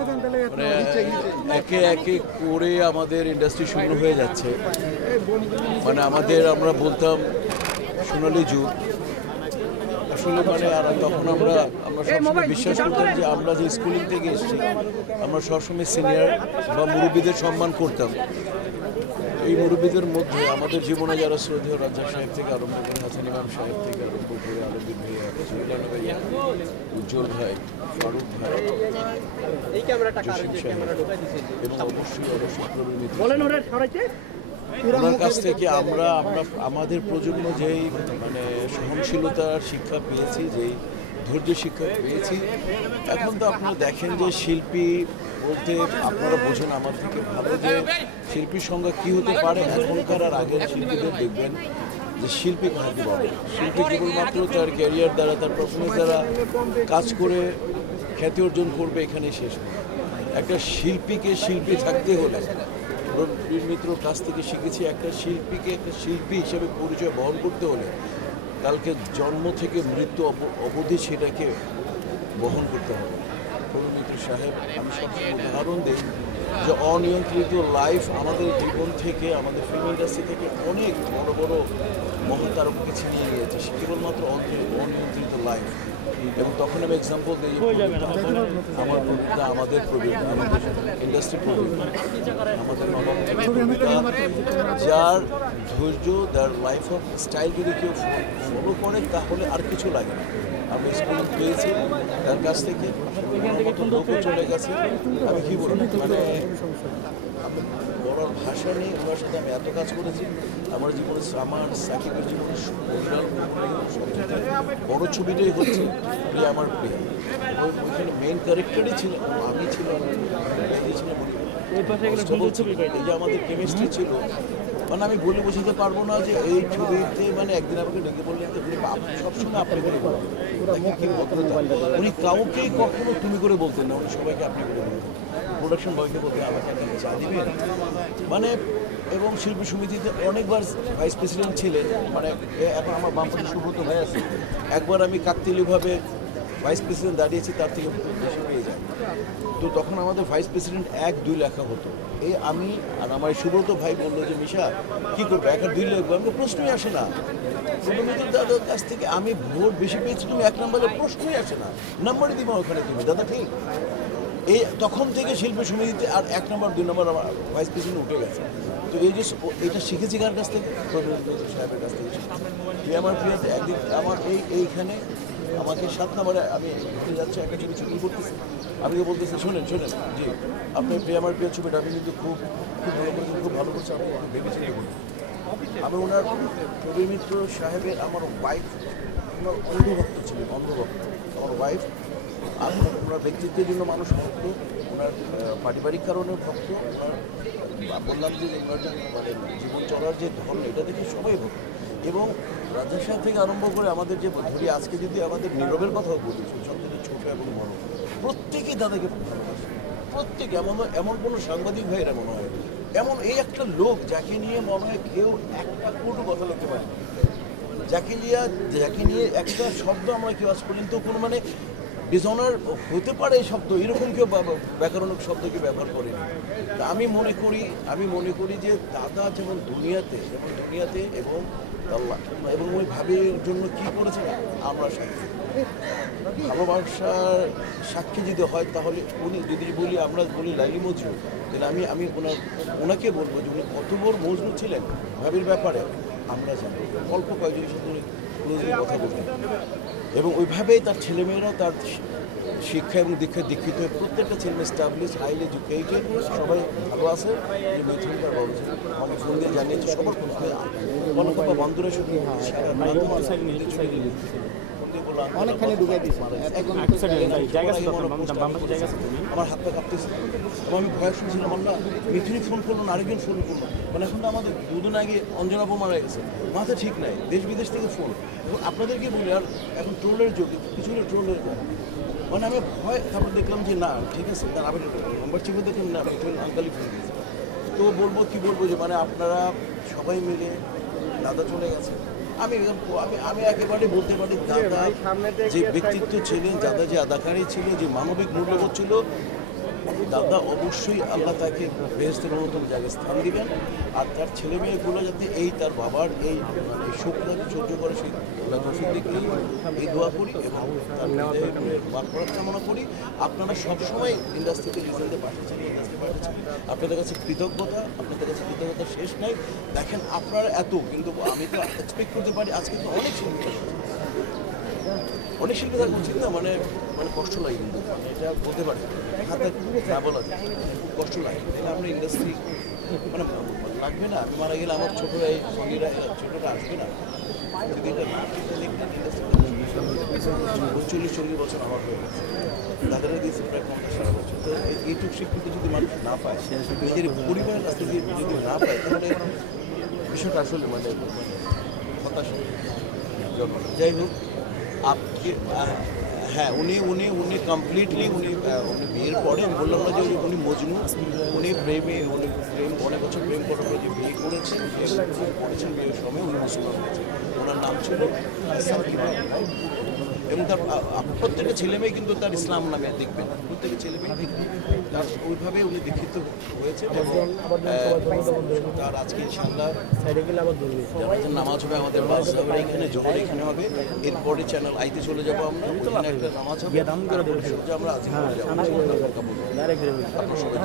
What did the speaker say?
মানে একে একে করে আমাদের ইন্ডাস্ট্রি শুরু হয়ে যাচ্ছে। মানে আমরা বলতাম সোনালী যুগ, আসলে মানে আর তখন আমরা সবসময় বিশ্বাস করতাম যে আমরা যে স্কুলিং থেকে এসেছি আমরা সবসময় সিনিয়র বা মুরব্বীদের সম্মান করতাম। এই মুরব্বীদের মধ্যে আমাদের জীবনে যারা শ্রদ্ধেয় রাজ্জাক সাহেব থেকে আরম্ভ করে হাসান ইমাম সাহেব থেকে আরম্ভ করে আলমগীর ভাইয়া, সুলতানা ভাইয়া, উজ্জ্বল ভাই, ফারুক ভাই, জসিম সাহেব এবং অবশ্যই প্রবীণ মিত্র, ওনার কাছ থেকে আমরা আমাদের প্রজন্ম যেই মানে সহনশীলতার শিক্ষা পেয়েছি, যেই ধৈর্য শিক্ষা পেয়েছি। এখন তো আপনারা দেখেন যে শিল্পী বলতে আপনারা বোঝেন আমার থেকে ভালো যে শিল্পীর সংজ্ঞা কী হতে পারে। এখনকার আর আগের শিল্পীদের দেখবেন যে শিল্পী কাকে বলে। শিল্পী কেবলমাত্র তার ক্যারিয়ার দ্বারা, তার পারফরমেন্স দ্বারা কাজ করে খ্যাতি অর্জন করবে, এখানেই শেষ নয়। একটা শিল্পীকে শিল্পী থাকতে হলে প্রবীণ মিত্রর কাছ থেকে শিখেছি, একটা শিল্পীকে একটা শিল্পী হিসেবে পরিচয় বহন করতে হলে কালকে জন্ম থেকে মৃত্যু অবধি সেটাকে বহন করতে হবে। প্রবীণ মিত্র সাহেব আমি সবসময় উদাহরণ দিই যে অনিয়ন্ত্রিত লাইফ আমাদের জীবন থেকে, আমাদের ফিল্ম ইন্ডাস্ট্রি থেকে অনেক বড় বড় মহাতারককে ছিনিয়ে নিয়েছে কেবলমাত্র অনিয়ন্ত্রিত লাইফ। এবং তখন আমি এক্সাম্পল দিই, আমার প্রবীণতা, আমাদের প্রবীণতা, আমাদের ইন্ডাস্ট্রি প্রবীণতা, আমাদের প্রবীণতা, যার ধৈর্য, যার লাইফ অফ স্টাইল যদি কেউ ফলো করে তাহলে আর কিছু লাগে না। আমি স্কুল পেয়েছি তার কাছ থেকে, লোকও চলে গেছে। আমি কী বলবো, মানে বড় ভাষা নেই। ওনার সাথে আমি এত কাজ করেছি আমার জীবনে, আমার সাকিবের জীবনে সবচেয়ে বড় ছবিটাই হচ্ছে প্রিয়া আমার প্রিয়া। ওইখানে মেইন ক্যারেক্টারই ছিল আমি, ছিলাম এই যে আমাদের কেমিস্ট্রি ছিল। মানে আমি বলে বোঝাতে পারবো না যে এই ছবিতে মানে একদিন আমাকে ডেকে বললেন যে সবসময় আপনি করে বলতেন, উনি কাউকেই কখনো তুমি করে বলতেন না, উনি সবাইকে আপনি করে বলতেন। প্রোডাকশন বয়কে বলতে আমাকে আপনি চা দিবেন মানে। এবং শিল্পী সমিতিতে অনেকবার ভাইস প্রেসিডেন্ট ছিলেন। মানে এখন আমার বামপন্থী সুব্রত ভাই আছে, একবার আমি কাকতালীয়ভাবে ভাইস প্রেসিডেন্ট দাঁড়িয়েছি, তার থেকে বেশি পেয়ে যায়। তো তখন আমাদের ভাইস প্রেসিডেন্ট 1-2 লেখা হতো। এই আমি আর আমার সুব্রত ভাই বললো যে মিশা কী করবো, 1-2 লিখবো। আমাকে প্রশ্নই আসে না। প্রবীণ দাদার কাছ থেকে আমি ভোট বেশি পেয়েছি, তুমি 1 নম্বরের প্রশ্নই আসে না, নাম্বারই দিবা ওখানে তুমি দাদা, ঠিক। এই তখন থেকে শিল্পী সমিতিতে আর 1 নম্বর 2 নম্বর আমার ভাইস প্রেসিডেন্ট উঠে গেছে। তো এই যে এটা শিখেছি কার কাছ থেকে, প্রবীণ সাহেবের কাছ থেকে। আমার প্রিয়াতে একদিন আমার এইখানে আমাকে 7 নম্বরে আমি ঘুরে যাচ্ছি, একটা ছবি ছবি করতেছি, আমি বলতেছি শোনেন জি আপনার আমার প্রিয় ছবিটা আপনি কিন্তু খুব ভালো করেছেন, খুব ভালো করছে, আমি ভেবেছি। আমি ওনার প্রবীণ মিত্র সাহেবের আমার ওয়াইফ, ওনার অন্ধভক্ত ছিলেন, অন্ধভক্ত আমার ওয়াইফ। আর ওনার ব্যক্তিত্বের জন্য মানুষ ভক্ত, ওনার পারিবারিক কারণে ভক্ত, ওনার বললাম যে ওনার মানে জীবন চলার যে ধর্ম, এটা দেখে সবাই ভক্ত। এবং রাজ্জাক সাহেব থেকে আরম্ভ করে আমাদের যে ধরি আজকে যদি আমাদের নীরবের কথাও বলি, সবচেয়ে ছোট এবং বড়, প্রত্যেকেই দাদাকে ভালোবাসে। প্রত্যেকে এমন কোনো সাংবাদিক ভাইয়েরা মনে হয় এমন এই একটা লোক যাকে নিয়ে মনে হয় কেউ একটা কটু কথা লিখতে পারে, যাকে নিয়ে একটা শব্দ আমরা কেউ আজ পর্যন্ত কোনো মানে ডিসঅনার হতে পারে এই শব্দ, এরকম কেউ ব্যাকরণিক শব্দকে ব্যবহার করেনি। তা আমি মনে করি যে দাদা যেমন দুনিয়াতে এবং আল্লাহ এবং ওই ভাবের জন্য কী করেছেন আমরা সাক্ষী, ভালোবাসার সাক্ষী যদি হয় তাহলে উনি যদি আমরা বলি লাইলি মজনু, তাহলে আমি ওনাকে বলবো যে উনি কত বড় মজনু ছিলেন ভাবির ব্যাপারে আমরা জানি। অল্প কয়েকজনের সাথে উনি ক্লোজলি কথা বলতেন এবং ওইভাবেই তার ছেলেমেয়েরাও তার শিক্ষা এবং দীক্ষায় দীক্ষিত হয়ে প্রত্যেকটা ছেলে স্টাবলিশ, হাইলি এডুকেটেড, সবাই ভালো আছে। যে মিথুন তার বড় ছিল, আমাকে ফোন দিয়ে জানিয়েছে সবার ফোন করে কলকাতা বন্দরের সঙ্গে অনেকখানি ডুবে দিয়েছে, আমার হাত পা কাঁপতেছে এবং আমি ভয় শুনছিলাম। আমরা মিথুনই ফোন করলো না, আরেকজন ফোন করলো, মানে এখন তো আমাদের 2 দিন আগে অঞ্জনা বোমা মারা গেছে, মাথা ঠিক নাই, দেশ বিদেশ থেকে ফোন। এবং আপনাদেরকে বলি আর এখন ট্রোলের যোগ, কিছু ট্রোল হয়ে যায়, মানে আমি ভয়। তারপর দেখলাম যে না ঠিক আছে, তার আবার নাম্বার চেপে দেখলাম না মিথুন আঙ্কালই ফোন দিয়েছে। তো বলবো যে মানে আপনারা সবাই মিলে দাদা চলে গেছে। আমি একেবারে বলতে পারি দাদা যে ব্যক্তিত্ব ছিলেন, দাদা যে আদাকারী ছিল, যে মানবিক মূল্যবোধ ছিল, দাদা অবশ্যই আল্লাহ তাকে বেহেশতের অন্যতম জায়গায় স্থান দিবেন, আর তার ছেলে মেয়েগুলো যাতে এই তার বাবার এই মানে শোকটাকে সহ্য করে সেই এই দোয়া করি এবং তার মাগফিরাত কামনা করি। আপনারা সবসময় ইন্ডাস্ট্রিতে লিজেন্ডে পাঠিয়েছেন, ইন্ডাস্ট্রি পাঠিয়েছেন, আপনাদের কাছে কৃতজ্ঞতা, আপনাদের কাছে কৃতজ্ঞতা শেষ নাই। দেখেন আপনারা এত, কিন্তু আমি তো এক্সপেক্ট করতে পারি আজকে তো অনেক শিল্পী করছেন না, মানে মানে কষ্ট লাগে, কিন্তু মানে এটা বলতে পারি হাতে না বলা যায়, খুব কষ্ট লাগে। তাহলে আমরা ইন্ডাস্ট্রি মানে লাগবে না, আমি মারা গেলে আমার ছোটো এই সঙ্গীরা ছোটোটা আসবে না, যদি এটা না তাহলে ইন্ডাস্ট্রি 40 বছর আমার হয়ে গেছে, তাদেরও দিয়েছে প্রায় 50 বছর। তো এইটুকু স্বীকৃতি যদি মানুষ না পায়, নিজের পরিবারের কাছ থেকে যদি না পায়, তাহলে বিষয়টা আসলে মানে হতাশা। যাই হোক, আপনি হ্যাঁ উনি উনি উনি কমপ্লিটলি উনি বিয়ের পরে আমি বললাম না যে উনি মজনু, উনি প্রেম অনেক বছর প্রেম করার পরে যে বিয়ে করেছেন, করেছেন বিয়ের সময় উনি মুসলমান হয়েছেন। ওনার নাম ছিল এবং তার প্রত্যেকটা ছেলে মেয়ে কিন্তু তার ইসলাম নামে দেখবেন, প্রত্যেকটা ছেলে মেয়ে কিন্তু তার ওইভাবে উনি দীক্ষিত হয়েছে। তার আজকে ইনশাআল্লাহ নামাজ হবে আমাদের বাসাবার এখানে, জোহর এখানে হবে, এরপরে চ্যানেল আইতে চলে যাবো আমরা, ওখানে একটা নামাজ হবে, আমরা আজকে আপনার সবাই